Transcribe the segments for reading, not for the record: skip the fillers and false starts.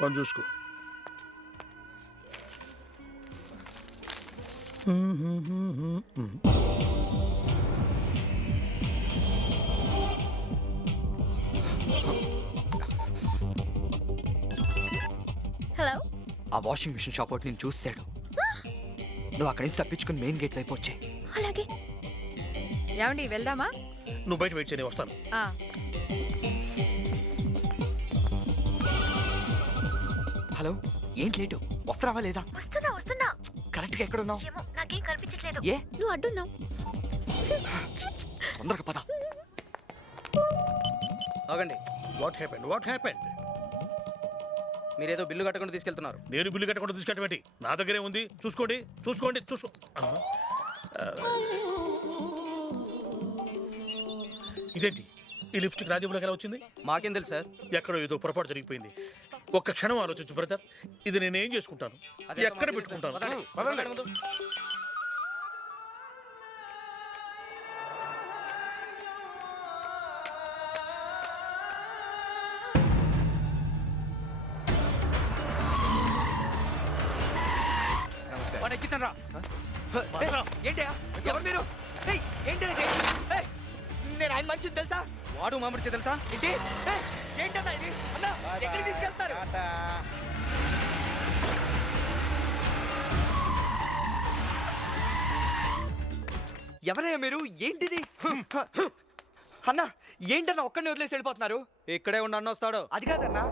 పని చూసుకో. హలో. ఆ వాషింగ్ మిషన్ షాప్ ఒకటి నేను చూసాడు. నువ్వు అక్కడి నుంచి తప్పించుకుని మెయిన్ గేట్ వైపు వచ్చాయి. అలాగే. ఏమండి వెళ్దామా? నువ్వు బయట వెయిట్ చేయని వస్తాను. హలో, ఏంటి లేటు? వస్తున్నావా లేదా? వస్తున్నా. కరెక్ట్గా ఎక్కడ ఉన్నావు? నాకేం కనిపించట్లేదు. ఏ నువ్వు అడ్డున్నావు. తొందరగా పద. ఆగండి. What happened? మీరేదో బిల్లు కట్టకుండా తీసుకెళ్తున్నారు. నేను బిల్లు కట్టకుండా తీసుకెళ్ళబెట్టి నా దగ్గరే ఉంది. చూసుకోండి. ఇదేంటి ఈ లిప్స్టిక్ రాజీవ్లోకి ఎలా వచ్చింది? మాకేం తెలుసు సార్. ఎక్కడో ఏదో పొరపాటు జరిగిపోయింది. ఒక్క క్షణం ఆలోచించు బ్రదర్. ఇది నేనేం చేసుకుంటాను, ఎక్కడ పెట్టుకుంటాను? ఎక్కించండి రా. ఏంటి ఎవరు మీరు? ఏంటి నేను ఆయన మనిషిని తెలుసా? వాడు మామిడి తెలుసా? ఏంటి ఏంటన్నా ఇది? అన్నా ఎక్కడికి తీసుకెళ్తారు? ఎవరయ్యా మీరు? ఏంటిది? అన్నా ఏంటన్నా ఒక్కడిని వదిలేసి వెళ్ళిపోతున్నారు? ఇక్కడే ఉండి అన్న వస్తాడు. అది కాదన్నా.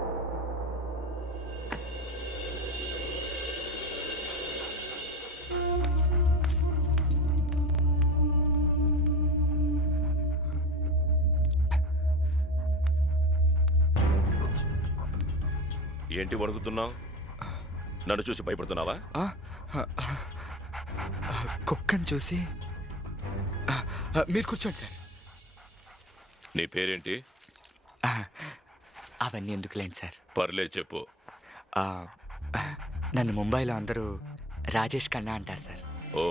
ఏంటి వణుకుతున్నావు? నన్ను చూసి భయపడుతున్నావా? కుక్కని చూసి. మీరు కూర్చోండి సార్. నీ పేరేంటి? అవన్నీ ఎందుకులేండి సార్. పర్లే చెప్పు. నన్ను ముంబైలో అందరూ రాజేష్ ఖన్నా అంటారు సార్. ఓ,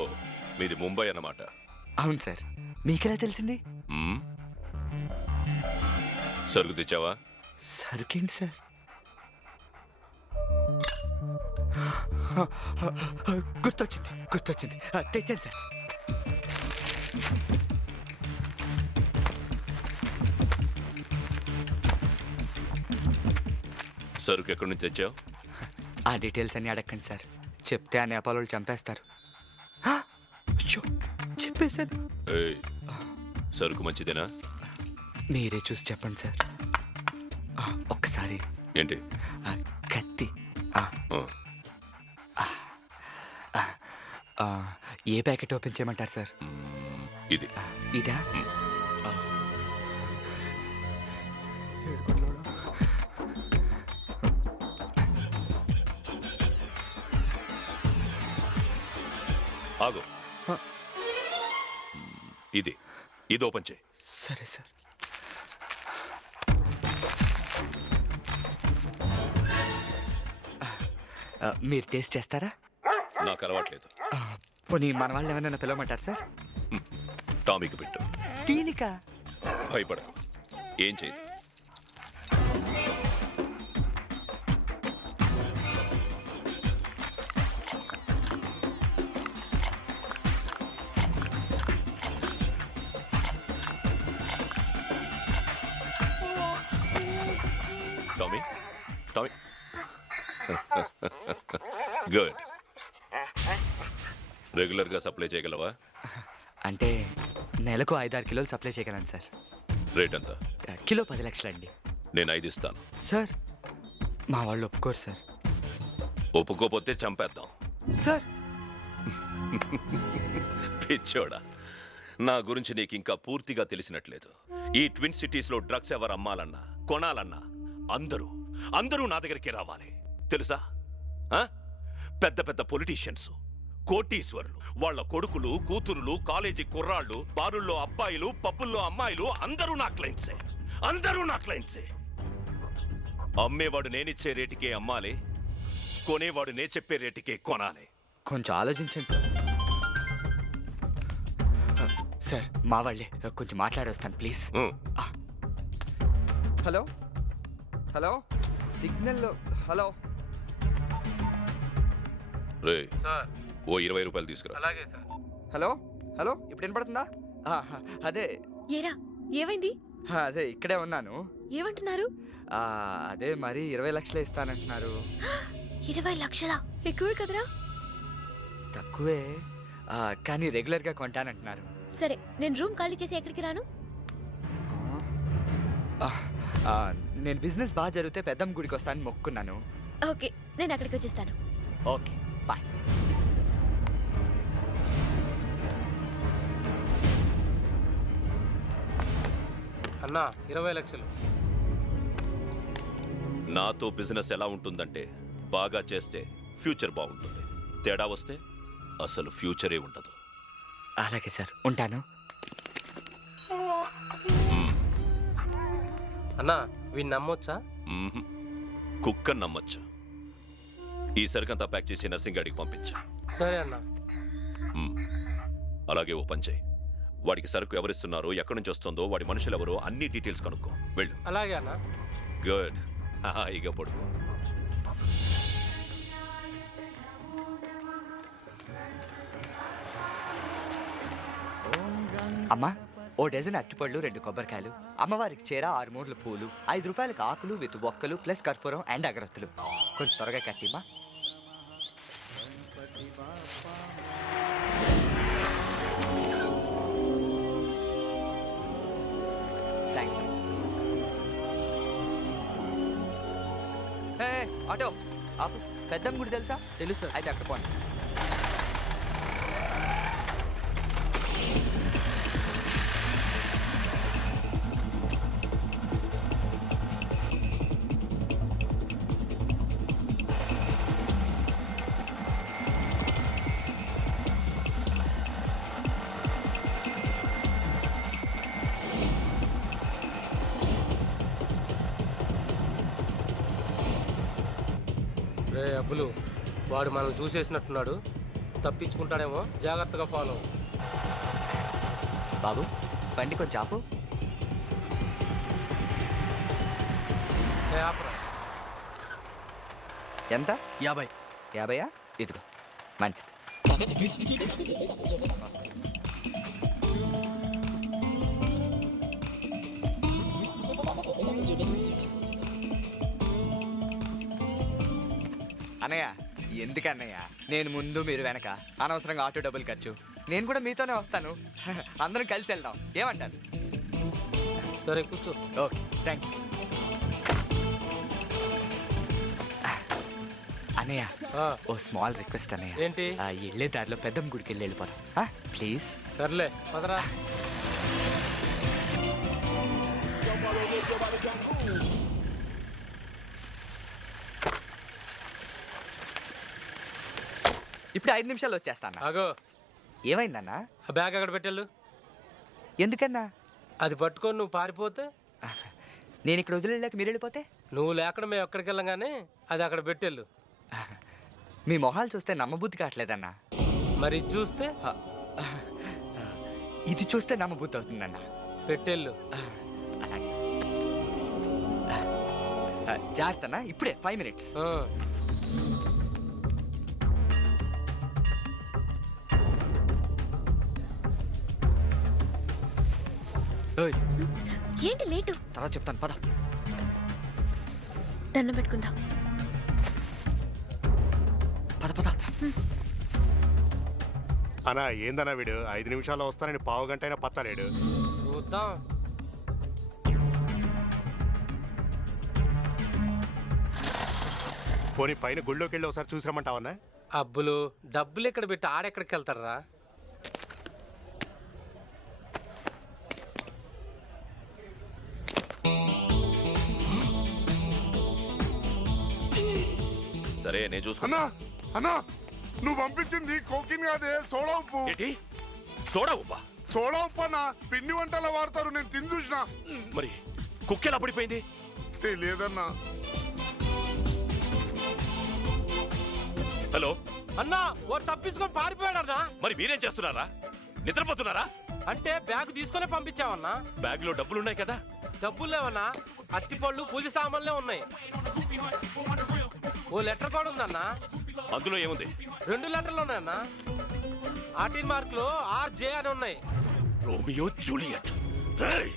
మీది ముంబై అన్నమాట. అవును సార్. మీకెలా తెలిసింది? సరుకు తెచ్చావా? సరుకేంటి సార్? గుర్తొచ్చింది. తెచ్చాను సార్. సరుకు ఎక్కడి నుంచి తెచ్చావు? ఆ డీటెయిల్స్ అన్ని అడగండి సార్. చెప్తే ఆ నేపాల్ వాళ్ళు చంపేస్తారు. చెప్పేశాను. ఏయ్, సరుకు మంచిదేనా? మీరే చూసి చెప్పండి సార్. ఒక్కసారి. ఏంటి? కత్తి. ఏ ప్యాకెట్ ఓపెన్ చేయమంటారు సార్? ఇది. ఇదా? ఆగు. ఇది ఓపెన్ చేయి. సరే సార్. మీరు టేస్ట్ చేస్తారా? నాకు అలవాట్లేదు. పోనీ మన వాళ్ళు ఏమైనా పిలవమంటారు సార్? టామీకి పెట్టు. దీనికా? భయపడకు, ఏం చేయదు. Tommy good. రెగ్యులర్గా సప్లై చేయగలవా? అంటే నెలకు 5-6 కిలోలు సప్లై చేయగలను సార్. రేట్ ఎంత? కిలో 10 లక్షలండి. నేను 5 ఇస్తాను. సార్ మా వాళ్ళు ఒప్పుకోరు సార్. ఒప్పుకోపోతే చంపేద్దాం. సార్ పిచ్చోడా, నా గురించి నీకు ఇంకా పూర్తిగా తెలిసినట్లేదు. ఈ ట్విన్ సిటీస్లో డ్రగ్స్ ఎవరు అమ్మాలన్నా కొనాలన్నా అందరూ నా దగ్గరికి రావాలి, తెలుసా? పెద్ద పెద్ద పొలిటీషియన్స్, కోటీశ్వరులు, వాళ్ళ కొడుకులు, కూతురులు, కాలేజీ కుర్రాళ్ళు, బారుల్లో అబ్బాయిలు, పబ్బుల్లో అమ్మాయిలు అందరూ నా క్లయింట్సే. అమ్మేవాడు నేనిచ్చే రేటుకే అమ్మాలి, కొనేవాడు నే చెప్పే రేటుకే కొనాలి. కొంచెం ఆలోచించండి సార్. సార్ మా వాళ్ళే, కొంచెం మాట్లాడొస్తాను ప్లీజ్. హలో సిగ్నల్లో హలో. రే ఓ 20 రూపాయలు తీసుకురా. అలాగే సార్. హలో హలో, ఇప్పుడు వినపడుతుందా? అదే ఏరా ఏమైంది? అదే ఇక్కడే ఉన్నాను. ఏమంటున్నారు? అదే మరి 20 లక్షలే ఇస్తానంటున్నారు. 20 లక్షలా? ఎక్కువే కదరా? తక్కువే, కానీ రెగ్యులర్గా కొంటానంటున్నారు. సరే, నేను రూమ్ ఖాళీ చేసి ఎక్కడికి రాను? నేను బిజినెస్ బాగా జరిగితే పెద్దమ్మ గుడికి వస్తానని మొక్కున్నాను. ఓకే, నేను అక్కడికి వచ్చేస్తాను. Okay bye. అన్నా 20 లక్షలు. నాతో బిజినెస్ ఎలా ఉంటుందంటే బాగా చేస్తే ఫ్యూచర్ బాగుంటుంది, తేడా వస్తే అసలు ఫ్యూచరే ఉండదు. అలాగే సార్, ఉంటాను. అన్నా వీడిని నమ్మొచ్చా? కుక్కని నమ్మచ్చు. ఈ సరుకంతా ప్యాక్ చేసి నర్సింగ్ గాడికి పంపించు. సరే అన్నా. అలాగే ఓ పని చేయి, వాడికి సరుకు ఎవరిస్తున్నారో, ఎక్కడి నుంచి వస్తుందో, వాడి మనుషులు ఎవరో అన్ని డీటెయిల్స్ కనుక్కో. వెళ్ళు. అలాగే అన్నా. గుడ్. ఇక పడుకో. అమ్మా, ఓ డజన్ అరటిపళ్ళు, 2 కొబ్బరికాయలు, అమ్మవారికి చీర, 6 మూరల పూలు, 5 రూపాయలకు ఆకులు విత్ బొక్కలు ప్లస్ కర్పూరం అండ్ అగరత్తులు. కొంచెం త్వరగా కట్టిమ్మా. థ్యాంక్స్. ఆటో ఆపు. పెద్దమ్మ గుడి తెలుసా? తెలుసు. అయితే అక్కడ పోండి. రే అబ్బులు, వాడు మనల్ని చూసేసినట్టున్నాడు, తప్పించుకుంటాడేమో, జాగ్రత్తగా ఫాలో. బాబు, బండి కొంచెం ఆపు. ఎంత? 50. 50? ఇదిగో, మంచిది. అన్నయ్య, ఎందుకన్నయ్య నేను ముందు మీరు వెనక, అనవసరంగా ఆటో డబ్బులు ఖర్చు. నేను కూడా మీతోనే వస్తాను, అందరం కలిసి వెళ్దాం, ఏమంటారు? సరే కూర్చో. Okay, thank you. అన్నయ్య, ఓ స్మాల్ రిక్వెస్ట్ అన్నయ్య. ఏంటి? వెళ్ళే దారిలో పెద్దమ్మ గుడికి వెళ్ళిపోతాం ప్లీజ్. సర్లే పదరా. ఇప్పుడు 5 నిమిషాలు వచ్చేస్తాను. ఆగో. ఏమైందన్నా? ఆ బ్యాగ్ అక్కడ పెట్టెళ్ళు. ఎందుకన్నా? అది పట్టుకొని నువ్వు పారిపోతే, నేను ఇక్కడ వదిలేళ్ళకి మీరు వెళ్ళిపోతే? నువ్వు లేకుండా మేము ఎక్కడికి వెళ్ళంగానే అది అక్కడ పెట్టెళ్ళు. మీ మొహాలు చూస్తే నమ్మబుద్ధి కావట్లేదన్నా. మరి ఇది చూస్తే? ఇది చూస్తే నమ్మబుద్ధి అవుతుందన్నా. పెట్టెళ్ళు. అలాగే. జాగ్రత్తనా, ఇప్పుడే 5 minutes. ఏంటి లేటు? తర్వాత చెప్తాను, పద. దండం పెట్టుకుందాం. పద పద. అన్నా ఏందన్నా వీడు 5 నిమిషాల్లో వస్తానని పావు గంట అయినా పత్తలేడు. చూద్దాం. పోనీ పైన గుళ్ళోకి వెళ్ళి ఒకసారి చూసిరమ్మంటావన్నా? అబ్బులు, డబ్బులు ఇక్కడ పెట్టి ఆడెక్కడికి వెళ్తారా? సరే నేను చూసుకున్నా. అన్నా, నువ్వు పంపించింది కోకిన్ కాదే, సోడా ఉప్పు. ఏంటి? సోడా ఉప్పా? సోడా ఉప్పు అన్న, పిండి వంటల్లో వాడతారు, నేను తిని చూసిన. మరి కుక్కెలా పడిపోయింది? తెలియదన్నా. హలో అన్నా, వాడు తప్పించుకొని పారిపోయాడన్నా. మరి మీరేం చేస్తున్నారా? నిద్రపోతున్నారా? అంటే బ్యాగ్ తీసుకొని పంపించావన్నా. బ్యాగ్ లో డబ్బులున్నాయి కదా? డబ్బులు లేవన్నా, అట్టిపళ్ళు పూజ సామాన్లే ఉన్నాయి. ఓ లెటర్ కూడా ఉందన్నా. అందులో ఏముంది? 2 లెటర్లు ఉన్నాయన్నా. 18 మార్కులు RJ అని ఉన్నాయి. Romeo Juliet. రేయ్!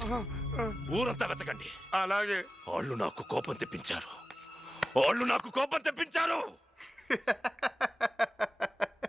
ఊరంతా వెతకండి. అలాగే. వాళ్ళు నాకు కోపం తెప్పించారు.